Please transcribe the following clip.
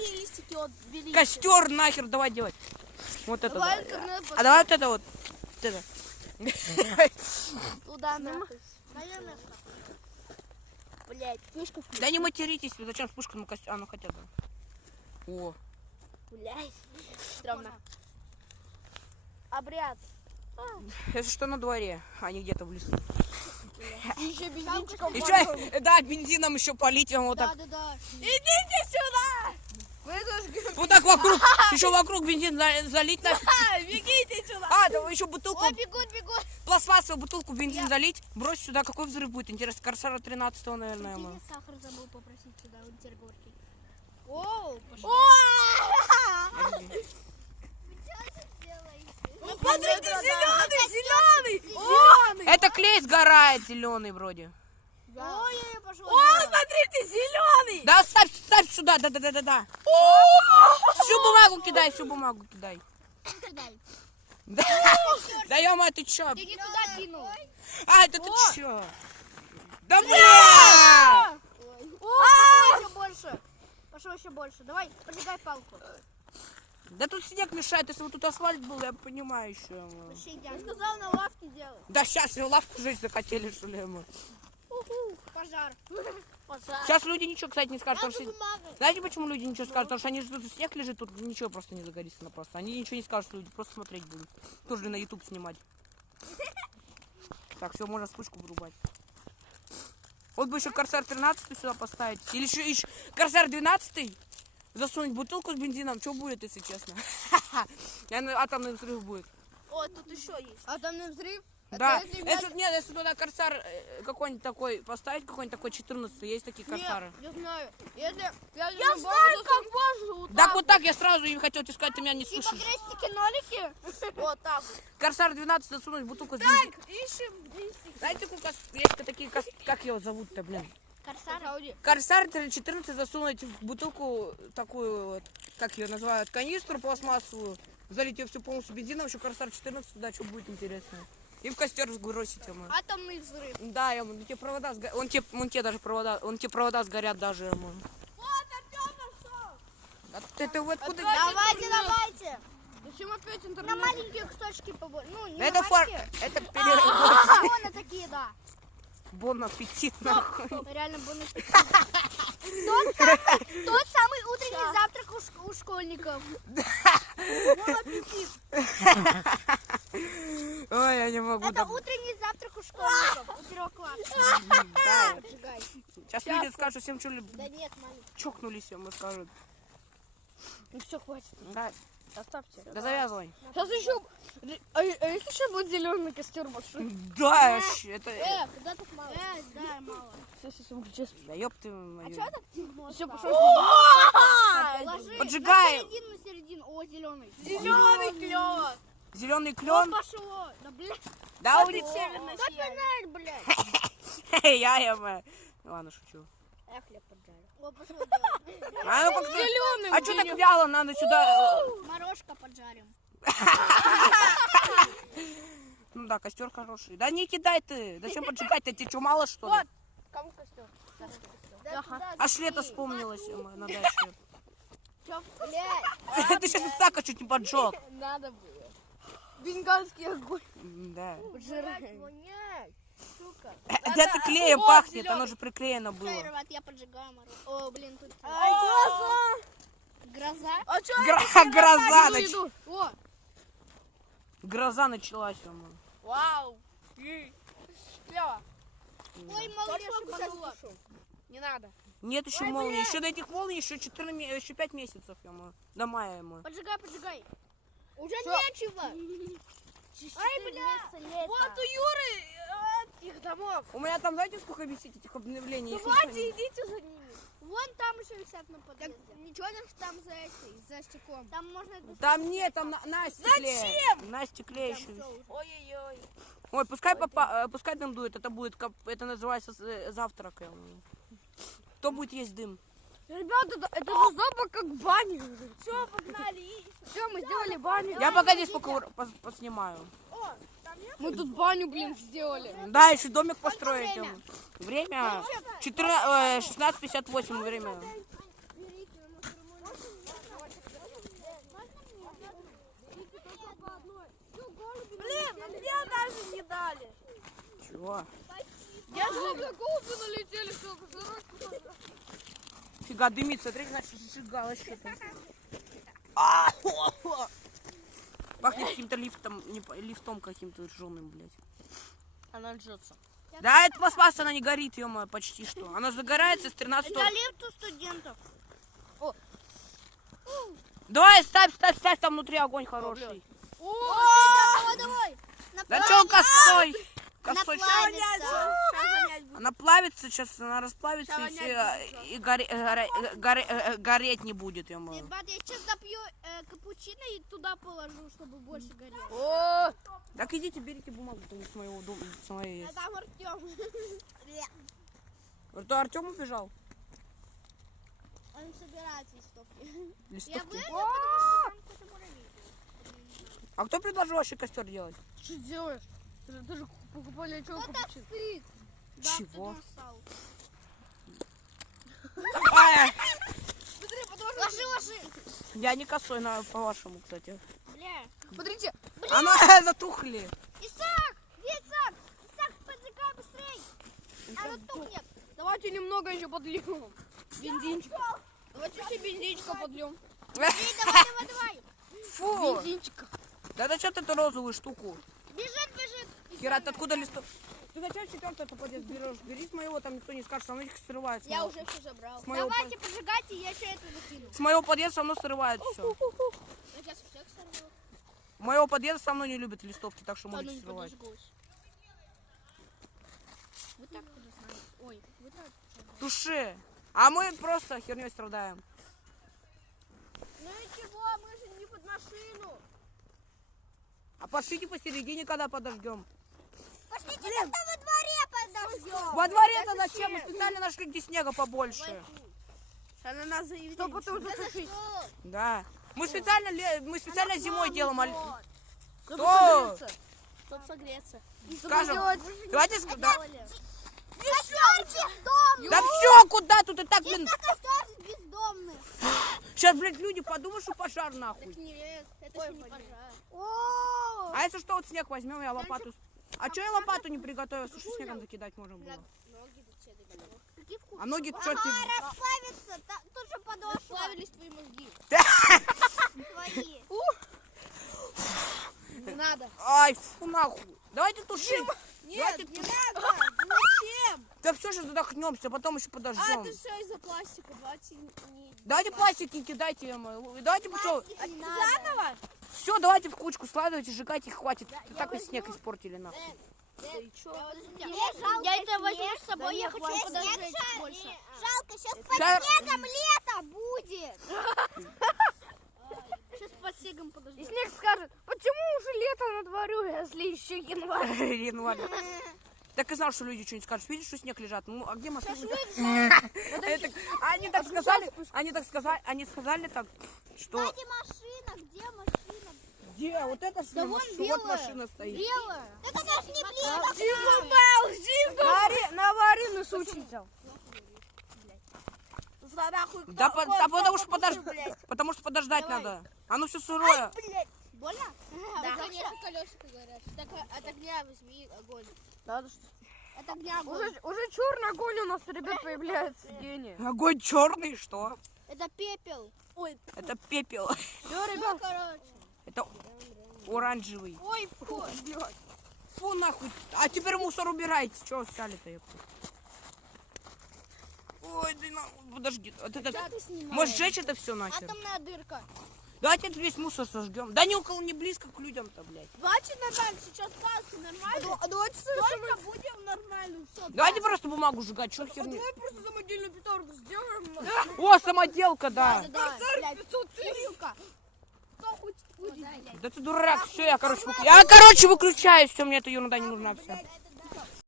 такие листики вот берите. Костер нахер давай делать. Вот это. Давай Да. интернет А давай вот это вот. Вот это. Туда нахуй. Блять, пушка. Да не материтесь, вы зачем с пушкой на костер? А, ну хотя бы. О. Блять. Стрёмно. Обряд. Это что на дворе, а не где-то в лесу. И еще бензинчиком. Еще, да, бензином еще полить вам вот так. Да. Идите сюда! Вот так вокруг, еще вокруг бензин залить. Бегите сюда! А, да еще бутылку, Ой, бегут. пластмассовую бутылку бензин залить, бросить сюда. Какой взрыв будет? Интересно, Корсара 13-го, наверное. Ты мы. сахар забыл попросить сюда, он теперь горький. Оу, пошел. Ну, смотрите, зеленый! Это клей сгорает зеленый вроде. Ой, я пошел. Смотрите, зеленый! Да, ставь сюда, да. Всю бумагу кидай. Да ё-моё, ты чё? Ты не туда кинул. А, это ты чё? Да бля! Пошел еще больше. Давай, поджигай палку. Да тут снег мешает, если вот тут асфальт был, я понимаю еще. Я сказал на лавке делать. Да сейчас лавку жечь захотели, что ли, мы. Пожар. Сейчас люди ничего, кстати, не скажут. Потому что... Знаете, почему люди ничего скажут? Потому что они ждут, снег лежит, тут ничего просто не загорится на просто. Они ничего не скажут, люди просто смотреть будут. Тоже на YouTube снимать. Так, все, можно вспышку вырубать. Вот бы еще Корсар 13 сюда поставить. Или еще Корсар 12 засунуть бутылку с бензином. Что будет, если честно? Атомный взрыв будет. О, тут еще есть. Атомный взрыв? Да, если туда Корсар какой-нибудь такой поставить, какой-нибудь такой 14, есть такие Корсары. Я знаю. Я знаю, как можно. Так вот так я сразу и хотел тебе сказать, ты меня не Типа слышишь. крестики, нолики. Вот так вот. Корсар 12 засунуть бутылку с бензином. Ищем. Знаете, есть такие, как его зовут-то, блин? Корсар. Корсар 14 засунуть в бутылку такую, вот, как ее называют, канистру пластмассовую, залить ее всю полностью бензином, еще Корсар 14 туда, что будет интересно. И в костер сбросить ему. Атомный взрыв. Да, ему тебе провода сгорят. Он тебе даже провода сгорят даже ему. Вот, Артем нашел. Это вы откуда? Давайте. Зачем опять На интернет? маленькие кусочки побольше. Ну, не Это на фар... маленькие. Это Вон на такие, да. бон аппетит, нахуй. Реально бон аппетит. Тот самый утренний завтрак у школьников. Бон аппетит. Ой, я не могу. Это утренний завтрак у школьников. У первоклассников. Да. Поджигай. Сейчас люди скажут, всем что ли Да нет, маленький. чокнулись, мы скажут. Ну все, хватит. Да, Оставьте. да завязывай. Сейчас еще... А если еще будет зеленый костер большой? Да, это... Куда тут мало? Да, мало. Сейчас выключу. Да ёб ты мою. Что так темно? Все, пошел. Ложи Поджигаем. на середину. О, зеленый. Зеленый клёв. Зеленый Вот клен. пошло. Да, блядь. Да, у них... Да, пинает, блядь. Я. Ладно, шучу. Я хлеб поджарю. О, пошел делать. А ну как ты... Зеленый. А что так вяло? Надо сюда... Морожка поджарим. Ну да, костер хороший. Да не кидай ты. Зачем поджигать-то? Тебе что, мало что ли? Вот. Кому костер? Аж лето вспомнилось на даче. Блядь. Ты сейчас Исака чуть не поджег. Надо было. Бенгальский огонь. Да. Жрать вонять. Сука. Это клеем О, пахнет, зелёный. оно же приклеено Хай, было. ребят, я поджигаю мороз. О, блин, тут... Ай, глаза. Гроза? А что? Гроза О, Гроза началась. вау. Клево. Ой, молния шибанула. Не надо. Нет еще молнии. Еще до этих молний еще 5 месяцев. До мая мы. Поджигай. Уже Шо? нечего. Ай, бля. Вот у Юры их домов. У меня там, знаете, сколько висит этих обновлений? Давайте, идите за ними. Вон там еще висят на подъезде. Ничего, там за этой, за стеклом. Там можно... Там нет, там на стекле. Зачем? На стекле еще висит. Ой-ой-ой. Ой, пускай дым дует. Это называется завтрак. Кто будет есть дым? Ребята, это же запах как баня. Все, погнали. Все, мы сделали баню. Я пока здесь поснимаю. Мы тут баню, блин, сделали. Да, еще домик построить. Время 16:58 время. Чего? Я же на голуби налетели, что Фига дымит, смотри, значит, сжигалось что-то. Пахнет каким-то лифтом, лифтом каким-то ржаным, блядь. Она лжется. Да, это пластмасса, она не горит, ё-моё, почти что. Она загорается с 13 Это лифт у студентов. Давай, ставь, там внутри огонь хороший. Давай, давай. Да чё косой? Она Косой. плавится. Она плавится, сейчас она расплавится и гореть не будет, ё-моё. Ребят, я сейчас допью капучино и туда положу, чтобы больше горело. О, Так идите, берите бумагу там с моего дома, с моей есть. Там Артем. Это Артем убежал? Он собирает листовки. Я Листовки. вылезу, потому что там какой-то муравей. А кто предложил вообще костер делать? что делаешь? Ты же покупали чего Кто-то капучино? сыт. Да, Чего? кто-то нассал. Ай, Ложи, ложи. я не косой, по-вашему, кстати. Бля. Смотрите, Она затухли. Исаак! Исаак! Исаак, поджигай быстрей! Она тухнет. давайте немного еще подльем. Бензинчика. Давайте чуть-чуть бензинчика подльем. Давай, давай, давай. Фу. Бензинчика. Да это что ты эту розовую штуку? Бежит, бежит. Хера, ты откуда листок? Ты зачем четвертый подъезд берешь? Бери с моего, там никто не скажет, со мной их срывает. Я уже все забрал. С моего, Давайте, поджигайте, я еще это закину. с моего подъезда со мной срывает все. Я сейчас всех сорву. Моего подъезда со мной не любят листовки, так что Да ну можете не срывать. подожглось. Вы так куда знаете? Ой, вы так. Туши. А мы просто херней страдаем. Ну и чего, мы же не под машину. А пошлите посередине, когда подождем. Пошлите тогда во дворе подождем. Во дворе-то зачем? Мы специально нашли, где снега побольше. Она нас заявила. Что потом засушить? Да. Мы специально зимой делаем. Чтобы Кто? согреться. Чтобы согреться. Скажем. Давайте да. Костер бездомный. Да все, куда тут и так, блин. Это костер бездомных. Сейчас, блядь, люди подумают, что пожар нахуй. Нет, это же не пожар. А если что, вот снег возьмем, я лопату. А что я лопату не приготовил? Слушай, снегом закидать можно было. Ноги тут все добавили. Какие вкусные. А ноги что тебе? Расплавится, тут же подошва. Расплавились твои мозги. Твои. Не надо. Ай, фу нахуй. Давайте тушить. Нет, Давайте не надо. Зачем? Да все, сейчас задохнемся, потом еще подождем. все из-за пластика. Давайте не... Давайте пластик не кидайте, давайте все. Заново? Все, давайте в кучку складывайте, сжигайте, их хватит. Так и снег испортили нахуй. Я это возьму с собой, я хочу подождать больше. Жалко, сейчас под Щас- снегом лето будет. Сейчас под снегом И подожди. снег скажет, почему уже лето на дворе, если еще январь? Январь. Так и знал, что люди что-нибудь скажут. Видишь, что снег лежат? Ну, а где машины? Они так сказали так, что... Где машина? Где машина? Где? Вот это Да вон вот белая. машина стоит. Белая. Это даже не белая. На аварийную случай взял. Да, потому что подождать надо. Оно все сырое. Больно? Да. Конечно, колесико горят. Так от огня возьми огонь. Надо что? От огня огонь. Уже черный огонь у нас, ребят, появляется. Гений. Огонь черный, что? Это пепел. Ой, Это пепел. Все, ребят. короче. Это оранжевый. Ой, фу. Фу нахуй. А теперь мусор убирайте. Чего стали-то, ёпта? Ой, да нахуй, подожди. Вот это... Может сжечь это все нахер? Атомная дырка. Давайте тут весь мусор сожгем. Да не около, не близко к людям-то, блядь. Давайте нормально, сейчас палки нормально. Давайте Только будем нормально. Все, Давайте просто бумагу сжигать, что херни. просто самодельную петарду сделаем. О, самоделка, да. да, блядь. Курилка. Кто хоть будет, блядь. Да ты дурак, все, я, короче, выключаюсь, все, мне эта ерунда не нужна, все. Это